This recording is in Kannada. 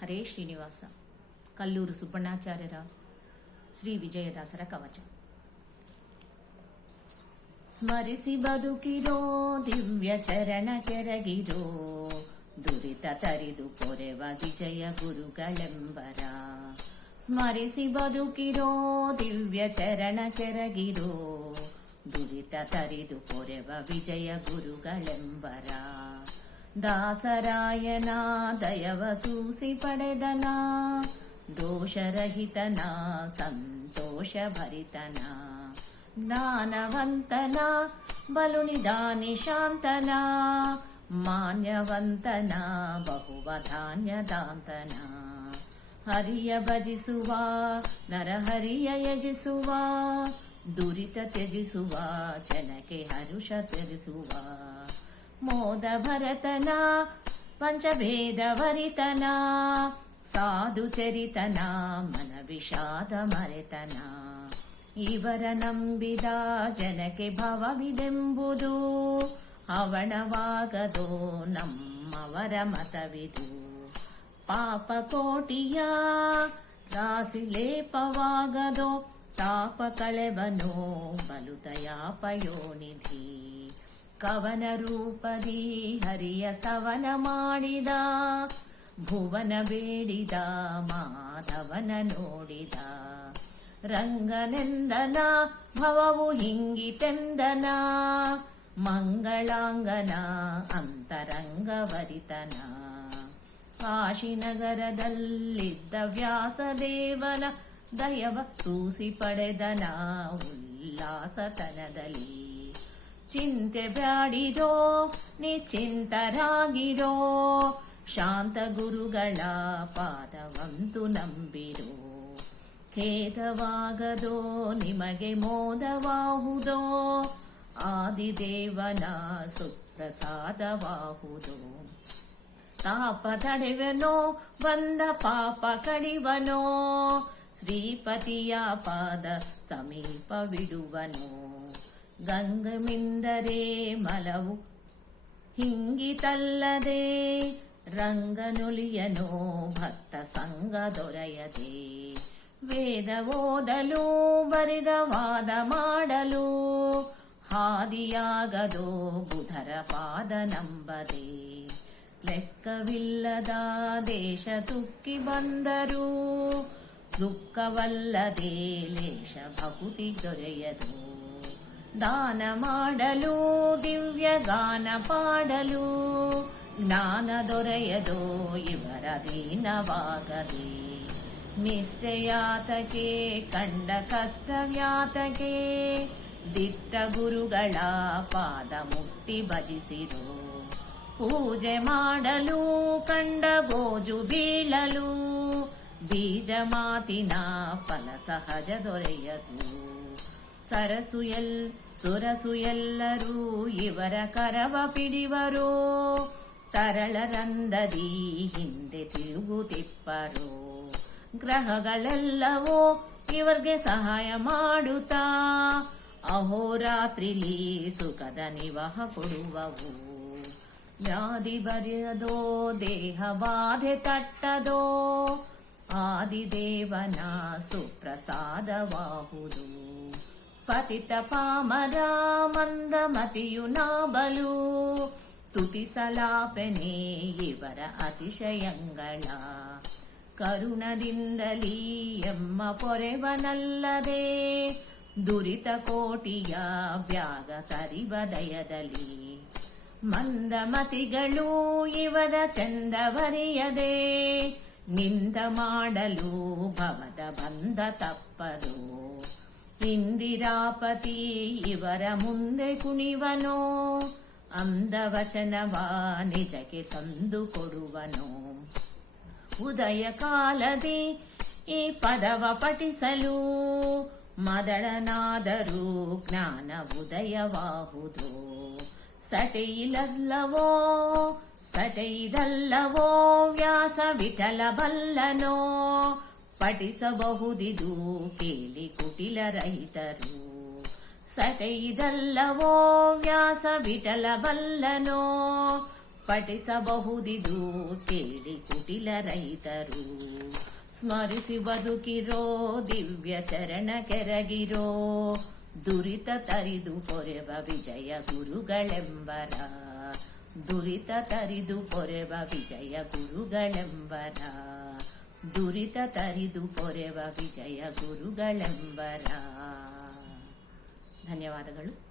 ಹರೇ ಶ್ರೀನಿವಾಸ. ಕಲ್ಲೂರು ಸುಬ್ಬಣ್ಣಾಚಾರ್ಯರ ಶ್ರೀ ವಿಜಯದಾಸರ ಕವಚ. ಸ್ಮರಿಸಿ ಬದುಕಿರೋ ದಿವ್ಯ ಚರಣ ಕೆರಗಿರೋ, ದುರಿತ ತರಿದು ಪೊರೆವ ವಿಜಯ ಗುರುಗಳೆಂಬರ. ಸ್ಮರಿಸಿ ಬದುಕಿರೋ ದಿವ್ಯ ಚರಣ ಕೆರಗಿರೋ, ದುರಿತ ತರಿದು ಪೊರೆವ ವಿಜಯ ಗುರುಗಳೆಂಬರ. ದಾಸರಾಯನ ದಯವ ಸೂಸಿ ಪಡೆದನ, ದೋಷರಹಿತನ ಸಂತೋಷ ಭರಿತನ. ಜ್ಞಾನವಂತನ ಬಲು ನಿಧಾನಿ ಶಾಂತನ, ಮಾನ್ಯವಂತನ ಬಹುವಧಾನ್ಯದಾಂತನ. ಹರಿಯ ಭಜಿಸುವ ನರಹರಿಯ ಯಜಿಸುವ, ದುರಿತ ತ್ಯಜಿಸುವ ಜನಕ್ಕೆ ಹರುಷ ತ್ಯಜಿಸುವ. ಮೋದ ಭರತನ ಪಂಚಭೇದ ವರಿತನ, ಸಾಧು ಚರಿತನ ಮನ ವಿಷಾದ ಮರೆತನ. ಇವರ ನಂಬಿದ ಜನಕ್ಕೆ ಭವವಿದೆಂಬುದು, ಅವಣವಾಗದೋ ನಮ್ಮವರ ಮತವಿದು. ಪಾಪ ಕೋಟಿಯ ರಾಸಿ ಲೇಪವಾಗದೋ, ತಾಪ ಕಳೆವನೋ ಬಲು ದಯಾಪಯೋನಿಧಿ. ಕವನ ರೂಪದಿ ಹರಿಯ ಸವನ ಮಾಡಿದ, ಭುವನ ಬೇಡಿದ ಮಾಧವನ ನೋಡಿದ. ರಂಗನೆಂದನ ಭವವು ಹಿಂಗಿತೆಂದನ, ಮಂಗಳಾಂಗನ ಅಂತರಂಗವರಿತನ. ಕಾಶಿನಗರದಲ್ಲಿದ್ದ ವ್ಯಾಸದೇವನ ದಯವ ಸೂಸಿ ಪಡೆದನ ಉಲ್ಲಾಸತನದಲ್ಲಿ. ಚಿಂತೆ ಬ್ಯಾಡಿರೋ ನಿಚಿಂತರಾಗಿರೋ, ಶಾಂತ ಗುರುಗಳ ಪಾದವಂತು ನಂಬಿರೋ. ಖೇದವಾಗದೋ ನಿಮಗೆ ಮೋದವಾಹುದೋ, ಆದಿದೇವನ ಸುಪ್ರಸಾದವಾಹುದೋ. ತಾಪ ತಡೆವನೋ ಬಂದ ಪಾಪ ಕಡಿವನೋ, ಶ್ರೀಪತಿಯ ಪಾದ ಸಮೀಪವಿಡುವನೋ. ಗಂಗಮಿಂದರೆ ಮಲವು ಹಿಂಗಿತಲ್ಲದೆ, ರಂಗನುಲಿಯನೋ ಭಕ್ತ ಸಂಗ ದೊರೆಯದೆ. ವೇದ ಓದಲು ಬರಿದ ವಾದ ಮಾಡಲು, ಹಾದಿಯಾಗದೋ ಬುಧರ ಪಾದ ನಂಬದೆ. ಲೆಕ್ಕವಿಲ್ಲದ ದೇಶ ತುಕ್ಕಿ ಬಂದರು, ದುಃಖವಲ್ಲದೆ ಲೇಷ ಭಕುತಿ ದೊರೆಯದು. ದಾನ ಮಾಡಲು ದಿವ್ಯ ಗಾನ ಪಾಡಲು, ಜ್ಞಾನ ದೊರೆಯದೋ ಇವರ ದೀನವಾಗದೆ. ನಿಶ್ಚಯಾತಕೆ ಕಂಡ ಕಷ್ಟವ್ಯಾತಕೆ, ದಿಟ್ಟ ಗುರುಗಳ ಪಾದ ಮುಟ್ಟಿ ಭಜಿಸಿರೋ. ಪೂಜೆ ಮಾಡಲು ಕಂಡ ಗೋಜು ಬೀಳಲು, ಬೀಜ ಮಾತಿನ ಫಲ ಸಹಜ ದೊರೆಯದು. ಸುರಸು ಎಲ್ಲರೂ ಇವರ ಕರವ ಪಿಡಿವರು, ತರಳರಂದದಿ ಹಿಂದೆ ತಿರುಗುತ್ತಿಪ್ಪರು. ಗ್ರಹಗಳೆಲ್ಲವೋ ಇವರಿಗೆ ಸಹಾಯ ಮಾಡುತ್ತಾ, ಅಹೋರಾತ್ರಿಲಿ ಸುಖದ ನಿವಹ ಕೊಡುವವು. ವ್ಯಾಧಿ ಬರೆಯದೋ ದೇಹ ಬಾಧೆ ತಟ್ಟದೋ, ಆದಿದೇವನ ಸುಪ್ರಸಾದವಾಹುದು. ಪತಿತ ಪಾಮರ ಮಂದಮತಿಯು ನಾಬಲು, ಸ್ತುತಿಸಲಾಪೆನೆ ಇವರ ಅತಿಶಯಂಗಳ. ಕರುಣದಿಂದಲೀ ಎಮ್ಮ ಪೊರೆವನಲ್ಲದೆ, ದುರಿತ ಕೋಟಿಯ ವ್ಯಾಗ ತರಿವ ದಯದಲ್ಲಿ. ಮಂದಮತಿಗಳು ಇವರ ಚಂದವರಿಯದೆ, ನಿಂದ ಮಾಡಲು ಭವದ ಬಂಧ ತಪ್ಪದು. ಇಂದಿರಾಪತಿ ಇವರ ಮುಂದೆ ಕುಣಿವನೋ, ಅಂದವಚನವ ನಿಜಕ್ಕೆ ತಂದು ಕೊಡುವನೋ. ಉದಯ ಕಾಲದಿ ಈ ಪದವ ಪಠಿಸಲು, ಮದಳನಾದರೂ ಜ್ಞಾನ ಉದಯವಾಹುದು. ಸಟೆಯಿದಲ್ಲವೋ ವ್ಯಾಸ ವಿಠಲ ಬಲ್ಲನೋ, ಪಠಿಸಬಹುದಿದು ಕೇಳಿ ಕುಟಿಲ ರಹಿತರು. ಸಟೆಯಿದಲ್ಲವೋ ವ್ಯಾಸ ವಿಠಲ ಬಲ್ಲನೋ, ಪಠಿಸಬಹುದಿದು ಕೇಳಿ ಕುಟಿಲ ರೈತರು. ಸ್ಮರಿಸಿ ಬದುಕಿರೋ ದಿವ್ಯ ಚರಣ ಕೆರಗಿರೋ, ದುರಿತ ತರಿದು ಪೊರೆವ ವಿಜಯ ಗುರುಗಳೆಂಬರ. ದುರಿತ ತರಿದು ಪೊರೆವ ವಿಜಯ ಗುರುಗಳೆಂಬರ. ದುರಿತ ತರಿದು ಪೊರೆವ ವಿಜಯ ಗುರುಗಳೆಂಬರ. ಧನ್ಯವಾದಗಳು.